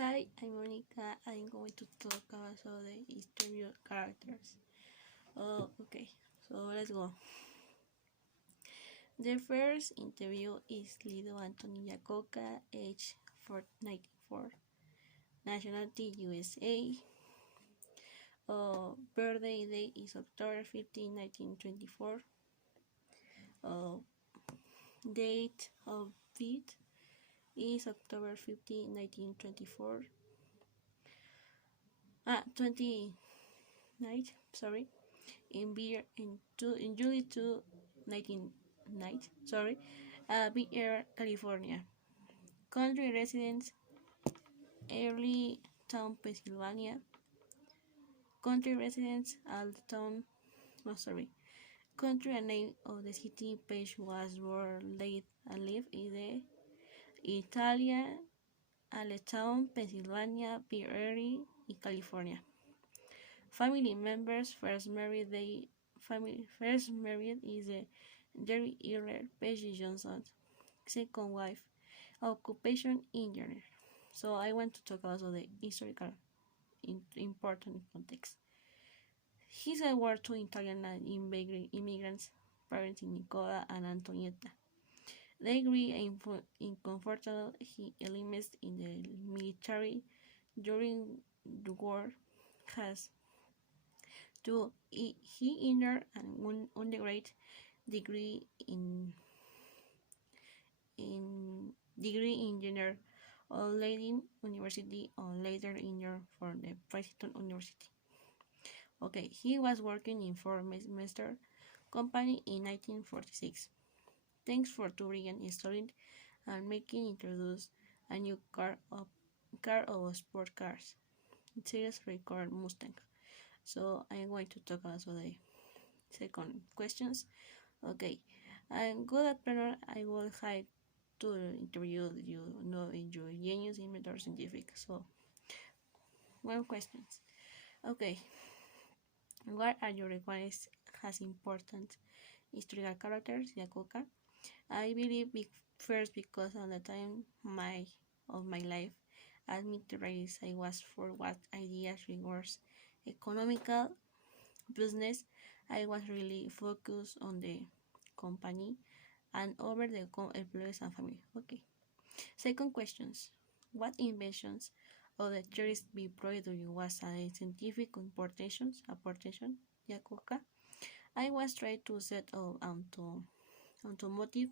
Hi, I'm Monica. I'm going to talk about the history of characters. Okay, so let's go. The first interview is Lido Anthony Yacoca, age 94, nationality USA. Birthday date is October 15, 1924. Date of death is October 15, 1924. 29, sorry. In July 2, 1990, Big Air, California. Country residence, Early Town, Pennsylvania. Country residence, Alton, Country and name of the city Page was born late and lived in the Italia, Allentown, Pennsylvania, Big Area, California. Family members first married is the Jerry Earle Page Johnson, second wife, occupation engineer. So I want to talk also the historical important context. His were two Italian immigrants, parents Nicola and Antonietta. They grew uncomfortable. He enlisted in the military during the war. He earned an undergraduate degree in engineer of Leiden University and later engineer for the Princeton University. Okay, he was working in Ford Master Company in 1946. Thanks for touring installing and making introduce a new car of sport cars. Series record Mustang. So I'm going to talk also the second questions. Okay, I'm good at planner. I will hide to interview in your genius inventor scientific. So one questions. Okay, what are your requirements as important historical characters, Yacoca? I believe first because on the time of my life, as mid-30s, I was for what ideas regards economical business. I was really focused on the company and over the employees and family. Okay. Second questions. What inventions of the tourist be product was a scientific apportation, Yacoca? I was trying to set up automotive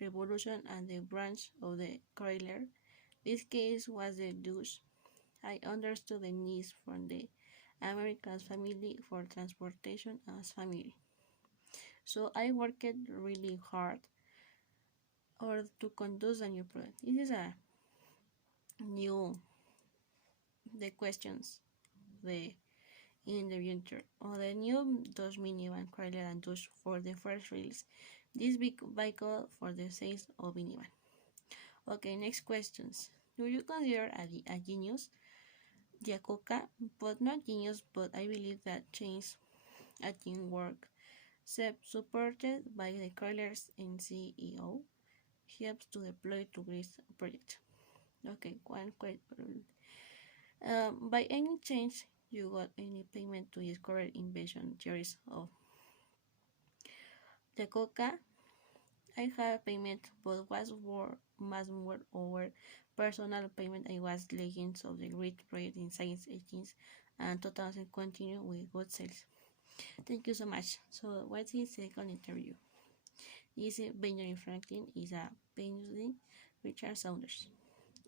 revolution and the branch of the Chrysler. This case was the Dodge. I understood the needs from the American family for transportation as family. So I worked really hard or to conduct a new product. This is a new the questions the in the winter or the new Dodge minivan Chrysler and Dodge for the first release. This big vehicle for the sales of minivan. Okay, next questions. Do you consider a genius? Yacoca, but not genius, but I believe that change at teamwork, supported by the Chrysler's and CEO, helps to deploy to this project. Okay, one question. By any chance, you got any payment to discover invention theories of Yacoca? I have payment, but was more over personal payment. I was legends of the great project in science 18th and 2000 continue with good sales. Thank you so much. So what's his second interview? Is Benjamin Franklin is a Benjamin Richard Saunders,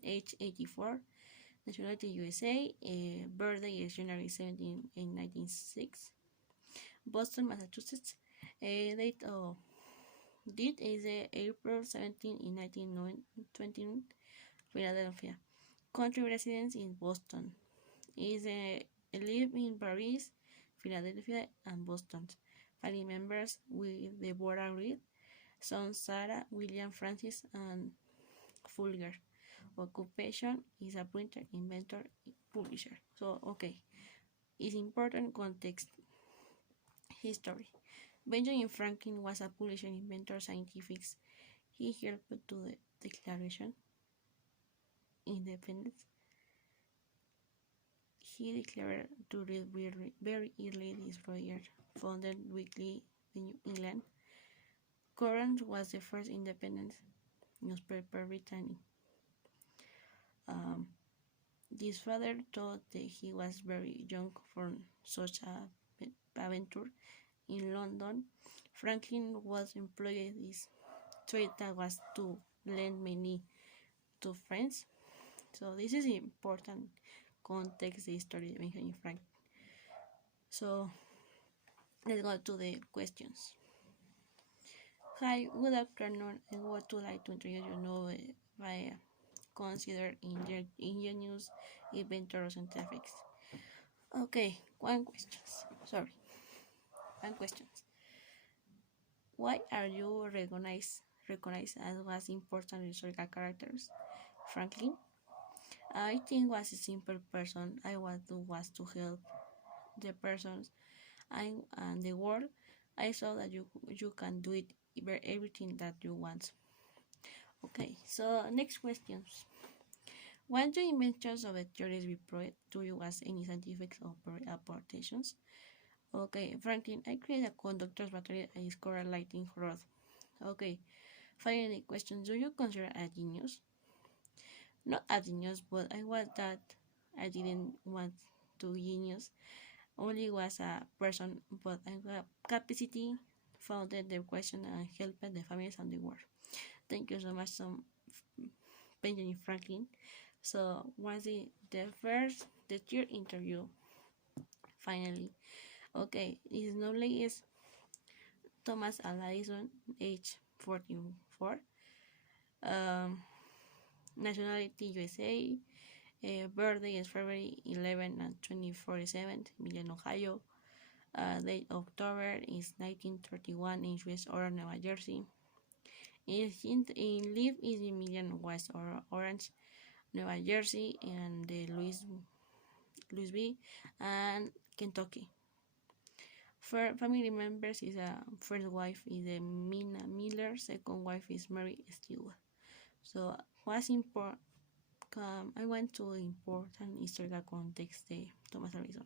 age 84, nationality USA, birthday is January 17, 1906, Boston, Massachusetts, date of death is April 17 in 1920, Philadelphia. Country residence in Boston. Is live in Paris, Philadelphia, and Boston. Family members with Deborah Reed, son Sarah, William Francis, and Fulger. Occupation is a printer, inventor, publisher. So, okay. It's important context. History. Benjamin Franklin was a publisher, inventor, scientific. He helped to the Declaration Independence. he declared to read very early this project, founded weekly The New England Courant was the first independent newspaper written. Um, his father thought that he was very young for such a adventure. In London, Franklin was employed this trade that was to lend money to friends. So this is important context the story of Benjamin Franklin. So let's go to the questions. Hi, good afternoon. I would like to introduce you now by consider ingenious inventors and scientifics. Okay, one question. Sorry, one question. Why are you recognized as was important historical characters? Franklin, I think was a simple person. I was to help the persons and the world. I saw that you can do it everything that you want. Okay, so next questions. What do inventions of the theories we provide to you as any scientific applications? Okay, Franklin, I created a conductor's battery and discovered a lightning rod. Okay, finally, question, do you consider a genius? Not a genius, but I was that I didn't want to genius. Only was a person, but I got capacity, founded the question and helped the families and the world. Thank you so much, Benjamin Franklin. So was the third interview. Finally, okay, his knowledge is Thomas Allison, age 44, um, nationality USA, birthday is February 11 and 2047, Milan, Ohio. Date of October is 1931 in Swiss or New Jersey. In live is in Milan, West Orange, New Jersey, and the Louisville and Kentucky. For family members is a first wife is a Mina Miller, second wife is Mary Stewart. So what's important? I went to important historical context the Thomas Edison.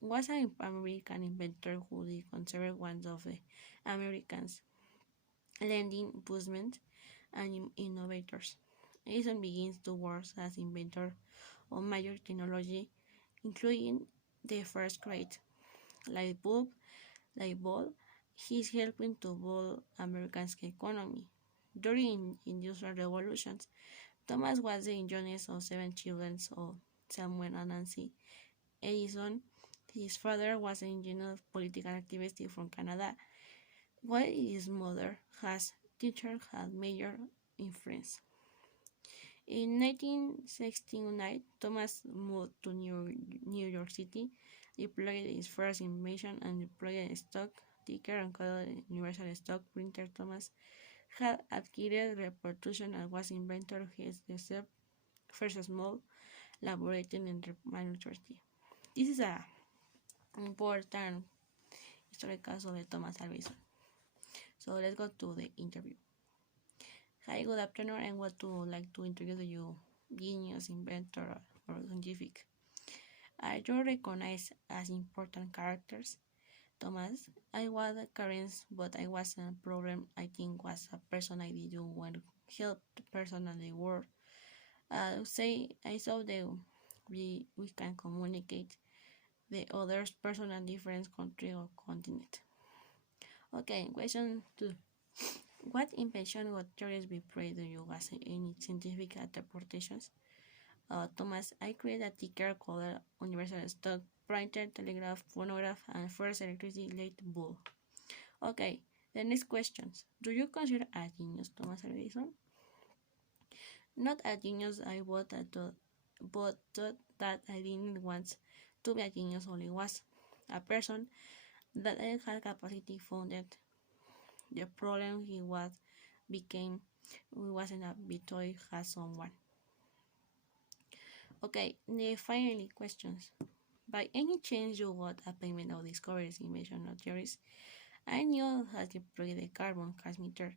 Was an American inventor who is considered one of the Americans' leading boostmen and innovators. Edison begins to work as inventor of major technology, including the first great light bulb. He's helping to build America's economy. During industrial revolutions, Thomas was the youngest of 7 children of Samuel and Nancy Edison. His father was an engineer political activist from Canada, while his mother has teacher had major influence. In 1969, Thomas moved to New York City, deployed his first invention and deployed a stock ticker and called Universal Stock Printer. Thomas had acquired reputation and was inventor of the first small laboratory in manufacturing. This is a important historical of the Thomas Edison. So let's go to the interview. Hi, good afternoon. I would like to introduce you genius, inventor, or scientific. Are you recognized as important characters? Thomas, I was Karen's, but I was a problem. I think was a person I did want to help the person and the world. Say I saw that we can communicate the other person and different country or continent. Okay, question 2. What invention or theories we pray do you as any scientific interpretations? Thomas, I created a ticker called Universal Stock Printer, Telegraph, Phonograph, and first electricity light bulb. Okay, the next questions. Do you consider a genius, Thomas Edison? Not a genius, but thought that I didn't want to be a genius, only was a person that I had capacity founded the problem he wasn't a bitoy has someone. Okay, the final questions. By any chance you got a payment of discoveries, invention or theories? I knew how to plug the carbon transmitter,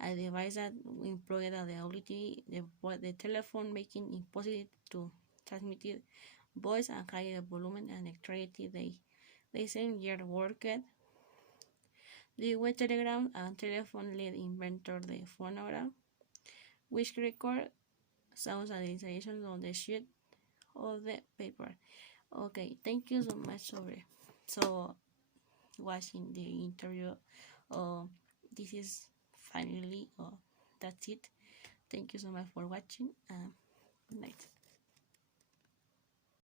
a device that employed the ability the telephone making impossible to transmit voice and high volume and clarity. They same year worked the web telegram and telephone lead inventor the phonogram, which record sounds and digitization on the sheet of the paper. Okay, thank you so much so watching the interview. Uh, this is finally that's it. Thank you so much for watching. Good night.